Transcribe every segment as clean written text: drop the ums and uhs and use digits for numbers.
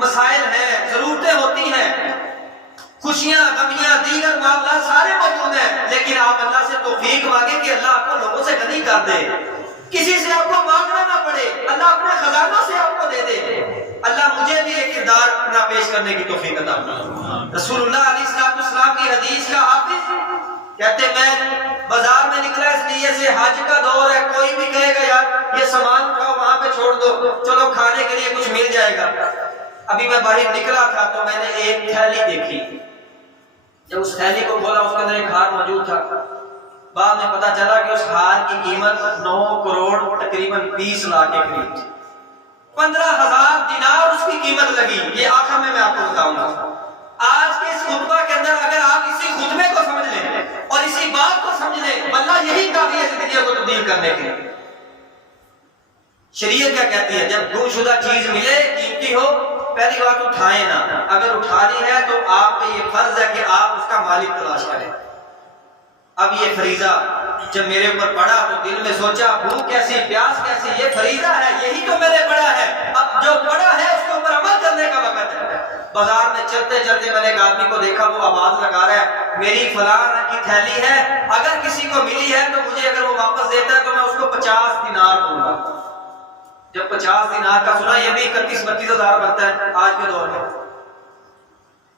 مسائل ہیں، ضرورتیں ہوتی ہیں، خوشیاں، غمیاں، دیگر معاملات سارے موجود ہیں، لیکن آپ اللہ سے توفیق مانگیں کہ اللہ آپ کو لوگوں سے غنی کر دے، کسی سے آپ کو مانگنا نہ پڑے، اللہ اپنے خزانوں سے آپ کو دے دے۔ اللہ مجھے بھی ایک کردار اپنا پیش کرنے کی توفیق عطا فرمائے۔ رسول اللہ علیہ السلام کی حدیث کا حافظ کہتے میں بازار میں نکلا اس لیے سے حج کا دور ہے، کوئی بھی کہے گا یار یہ سامان اٹھاؤ وہاں پہ چھوڑ دو، چلو کھانے کے لیے کچھ مل جائے گا۔ ابھی میں باہر نکلا تھا تو میں نے ایک تھیلی دیکھی، جب اس تھیلی کو کھولا اس کے اندر ایک ہار موجود تھا۔ بعد میں پتا چلا کہ اس ہار کی قیمت 9 کروڑ تقریباً 20 لاکھ کے قریب تھی، 15,000 دینار اس کی قیمت لگی۔ یہ آخر میں آپ کو بتاؤں گا۔ آج کے اس خطبہ کے اندر اگر آپ اسی خطبے کو سمجھ لیں اور اسی بات کو سمجھ لیں، اللہ یہی کافی ہے زندگی کو تبدیل کرنے کے لیے۔ شریعت کیا کہتی ہے؟ جب گم شدہ چیز ملے، قیمتی ہو، پہلی بات اٹھائیں نہ، اگر اٹھانی ہے تو آپ پہ یہ فرض ہے کہ آپ اس کا مالک تلاش کریں۔ اب یہ فریضہ جب میرے اوپر پڑا تو دل میں سوچا بھوک کیسی، پیاس کیسی، یہ فریضہ ہے، یہی تو میرے پڑا ہے، اب جو پڑا ہے اس کے اوپر عمل کرنے کا وقت ہے۔ بازار میں چلتے چلتے میں نے ایک آدمی کو دیکھا، وہ آواز لگا رہا ہے میری فلاں رنگ کی تھیلی ہے، اگر کسی کو ملی ہے تو مجھے اگر وہ واپس دیتا ہے تو میں اس کو 50 دینار دوں گا۔ جب 50 دینار کا سنا، یہ بھی 31-32 ہزار بنتا ہے آج کے دور میں،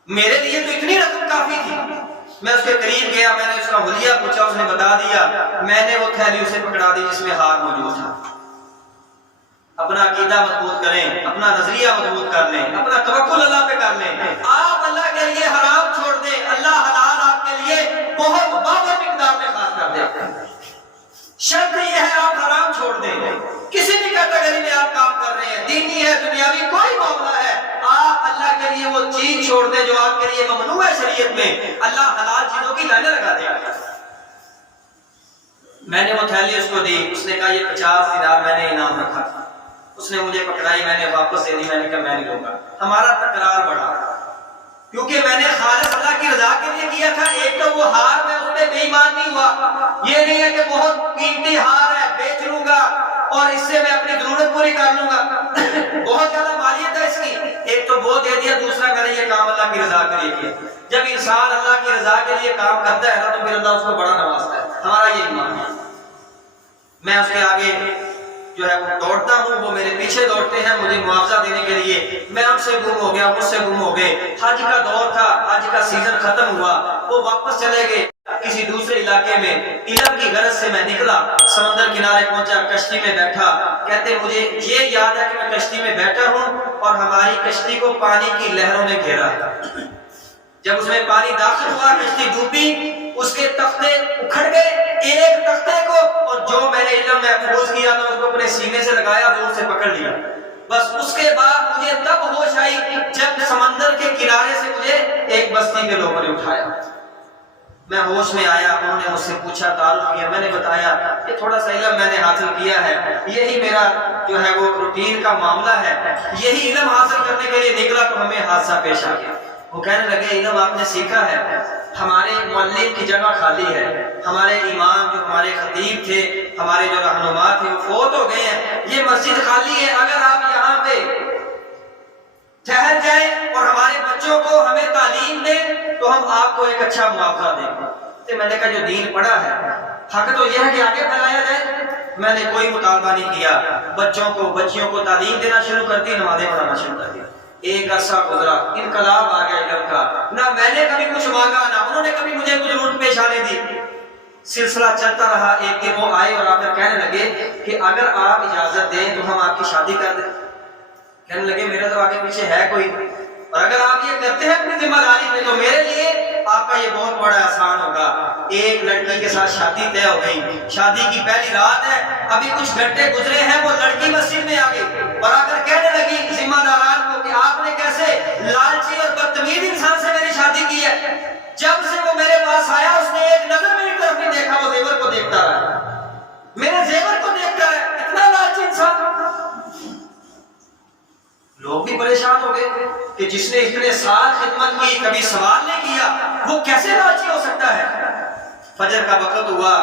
میرے لیے تو اتنی رقم کافی تھی۔ میں اس کے قریب گیا، میں نے اس کا حلیہ پوچھا، اس نے بتا دیا، میں نے وہ تھیلی اسے پکڑا دی جس میں ہار موجود تھا۔ اپنا عقیدہ مضبوط کریں، اپنا نظریہ مضبوط کر لیں، اپنا توکل اللہ پہ کر لیں۔ آپ اللہ کے لیے حرام چھوڑ دیں، اللہ حلال آپ کے لیے بہت بابر مقدار میں خاص کر دے۔ شرط یہ ہے آپ حرام چھوڑ دیں، کسی بھی کیٹیگری میں آپ کام کر رہے ہیں، دینی ہے، دنیاوی، کوئی معاملہ ہے، آپ اللہ کے لیے وہ چیز چھوڑ دیں جو آپ کے لیے ممنوع ہے شریعت میں، اللہ حلال چیزوں کی لائنیں لگا دے گا۔ میں نے وہ تھیلی اس کو دی، اس نے کہا یہ 50 دینار میں نے انعام رکھا تھا، اس نے مجھے پکڑائی، میں نے واپس دے دی، میں نے کہا میں نہیں لوں گا۔ ہمارا تکرار بڑھا کیونکہ میں نے خالص اللہ کی رضا کے لیے کیا تھا۔ ایک تو وہ ہار میں اس پہ بے ایمان نہیں ہوا، یہ نہیں ہے کہ بہت قیمتی ہار ہے بیچ لوں گا اور اس سے میں اپنی ضرورت پوری کر لوں گا، بہت زیادہ مالیت ہے اس کی، ایک تو وہ دے دیا، دوسرا میں نے یہ کام اللہ کی رضا کے لیے کیا۔ جب انسان اللہ کی رضا کے لیے کام کرتا ہے نا تو پھر اللہ اس کو بڑا نوازتا ہے، ہمارا یہ ایمان ہے۔ میں اس کے آگے جو ہے وہ دوڑتا ہوں، وہ میرے پیچھے دوڑتے ہیں مجھے معاوضہ دینے کے لیے، میں ان سے گم ہو گیا، مجھ سے گم ہو گئے۔ حج کا دور تھا، حج کا سیزن ختم ہوا، وہ واپس چلے گئے کسی دوسرے علاقے میں۔ علم کی غرض سے میں نکلا، سمندر کنارے پہنچا، کشتی میں بیٹھا، کہتے مجھے یہ یاد ہے کہ میں کشتی میں بیٹھا ہوں اور ہماری کشتی کو پانی کی لہروں نے گھیرا۔ جب اس میں پانی داخل ہوا، کشتی ڈوبی، اس کے تختے اکھڑ گئے، ایک تختے کو، اور جو میں نے علم محفوظ کیا تھا اس کو اپنے سینے سے لگایا، زور سے پکڑ لیا۔ بس اس کے بعد مجھے تب ہوش آئی جب سمندر کے کنارے سے مجھے ایک بستی کے لوگوں نے اٹھایا۔ میں ہوش میں آیا، انہوں نے مجھ سے پوچھا، تعارف کیا، میں نے بتایا کہ تھوڑا سا علم میں نے حاصل کیا ہے، یہی میرا جو ہے وہ روٹین کا معاملہ ہے، یہی علم حاصل کرنے کے لیے نکلا تو ہمیں حادثہ پیش آ گیا۔ وہ کہنے لگے علم آپ نے سیکھا ہے، ہمارے معلم کی جگہ خالی ہے، ہمارے امام جو ہمارے خطیب تھے، ہمارے جو رہنما تھے وہ فوت ہو گئے ہیں، یہ مسجد خالی ہے، اگر آپ یہاں پہ ٹھہر جائیں اور ہمارے بچوں کو ہمیں تعلیم دیں تو ہم آپ کو ایک اچھا معاوضہ دیں گے۔ تو میں نے کہا جو دین پڑھا ہے، حق تو یہ ہے کہ آگے پھیلایا جائے۔ میں نے کوئی مطالبہ نہیں کیا، بچوں کو بچیوں کو تعلیم دینا شروع کر دی، نمازیں پڑھانا شروع کر دیا۔ ایک عرصہ گزرا، انقلاب آ گیا علم کا، نہ میں نے کبھی کچھ مانگا، نہ انہوں نے کبھی مجھے کچھ ضرورت پیش آنے دی۔ سلسلہ چلتا رہا، ایک دن وہ آئے اور آ کر کہنے لگے کہ اگر آپ اجازت دیں تو ہم آپ کی شادی کر دیں۔ کہنے لگے میرے تو آگے پیچھے ہے کوئی، اور اگر آپ یہ کرتے ہیں اپنی ذمہ داری میں تو میرے لیے آپ کا یہ بہت بڑا احسان ہوگا۔ ایک لڑکی کے ساتھ شادی طے ہو گئی، شادی کی پہلی رات ہے، ابھی کچھ گھنٹے گزرے ہیں، وہ لڑکی مسجد میں آ گئی اور آ کر کہنے لگی ذمہ داران کو کہ آپ نے کیسے لالچی اور بدتمیز انسان سے میری شادی کی ہے۔ جب سے وہ میرے پاس آیا اس نے ایک نظر میری طرف نہیں دیکھا، وہ زیور کو دیکھتا رہا، میرے زیور کو دیکھتا رہا، اتنا لالچی انسان۔ لوگ بھی پریشان ہو گئے کہ جس نے اتنے سال خدمت کی کبھی سوال نہیں کیا وہ کیسے لالچی ہو سکتا ہے۔ فجر کا وقت ہوا،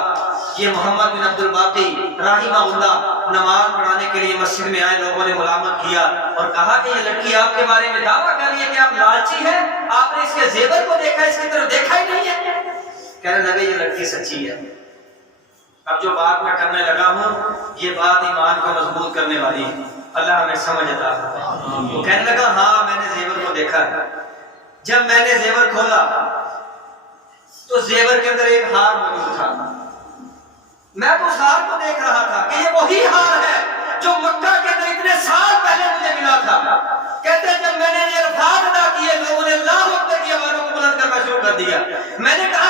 یہ محمد بن عبد الباقی رحمہ اللہ نماز پڑھانے کے لیے مسجد میں آئے، لوگوں نے ملامت کیا اور کہا کہ یہ لڑکی آپ کے بارے میں دعویٰ کر رہی ہے کہ آپ لالچی ہیں، آپ نے اس کے زیور کو دیکھا، اس کی طرف دیکھا ہی نہیں ہے۔ کہنے لگے یہ لڑکی سچی ہے۔ اب جو بات میں کرنے لگا ہوں یہ بات ایمان کو مضبوط کرنے والی ہے، اللہ ہمیں سمجھ عطا فرمائے۔ وہ کہنے لگا ہاں میں نے زیور کو دیکھا۔ جب میں نے زیور کھولا تو زیور کے اندر ایک ہار موجود تھا۔ میں تو اس ہار کو دیکھ رہا تھا کہ یہ وہی ہار ہے جو مکہ کے اندر اتنے سال پہلے مجھے ملا تھا۔ کہتے ہیں جب میں نے یہ الفاظ ادا کیے لوگوں نے اللہ اکبر کی آوازوں کو بلند کرنا شروع کر دیا۔ میں نے کہا